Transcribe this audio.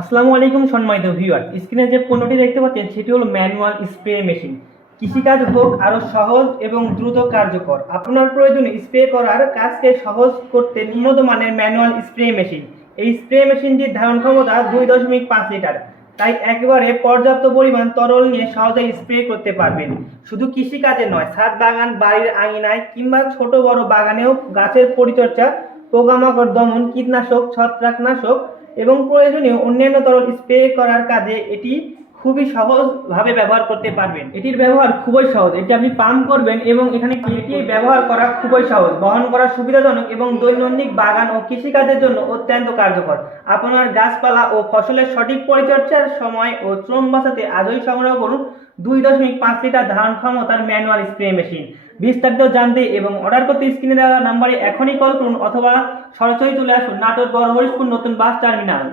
আসসালামু আলাইকুম সম্মানিত ভিউয়ার্স, স্ক্রিনে যে পণ্যটি দেখতে পাচ্ছেন সেটি হলো ম্যানুয়াল স্প্রে মেশিন। কৃষিকাজ হোক আরো সহজ এবং দ্রুত কার্যকর, আপনার প্রয়োজনে স্প্রে করার কাজকে সহজ করতে উন্নত মানের ম্যানুয়াল স্প্রে মেশিন। এই স্প্রে মেশিনটির ধারণ ক্ষমতা 2.5 লিটার, তাই একেবারে পর্যাপ্ত পরিমাণ তরল নিয়ে সহজেই স্প্রে করতে পারবেন। শুধু কৃষিকাজে নয়, ছাদ বাগান, বাড়ির আঙিনায় কিংবা ছোট বড় বাগানেও গাছের পরিচর্যা, পোকামাকড় দমন, কীটনাশক, ছত্রাকনাশক এবং প্রয়োজনীয় অন্যান্য তরল স্প্রে করার কাজে এটি খুবই সহজভাবে ব্যবহার করতে পারবেন। এটির ব্যবহার খুবই সহজ। এটি আপনি পাম্প করবেন এবং এখানে এটি ব্যবহার করা খুবই সহজ, বহন করা সুবিধাজনক এবং দৈনন্দিন বাগান ও কৃষিকাজের জন্য অত্যন্ত কার্যকর। আপনার গাছপালা ও ফসলের সঠিক পরিচর্যার সময় ও শ্রম বাঁচাতে আজই সংগ্রহ করুন 2.5 লিটার ধারণ ক্ষমতার ম্যানুয়াল স্প্রে মেশিন। বিস্তারিত জানতে এবং অর্ডার করতে স্ক্রিনে দেওয়া নাম্বারে এখনই কল করুন অথবা সরাসরি চলে আসুন নাটোর বড় হরিশপুর নতুন বাস টার্মিনাল।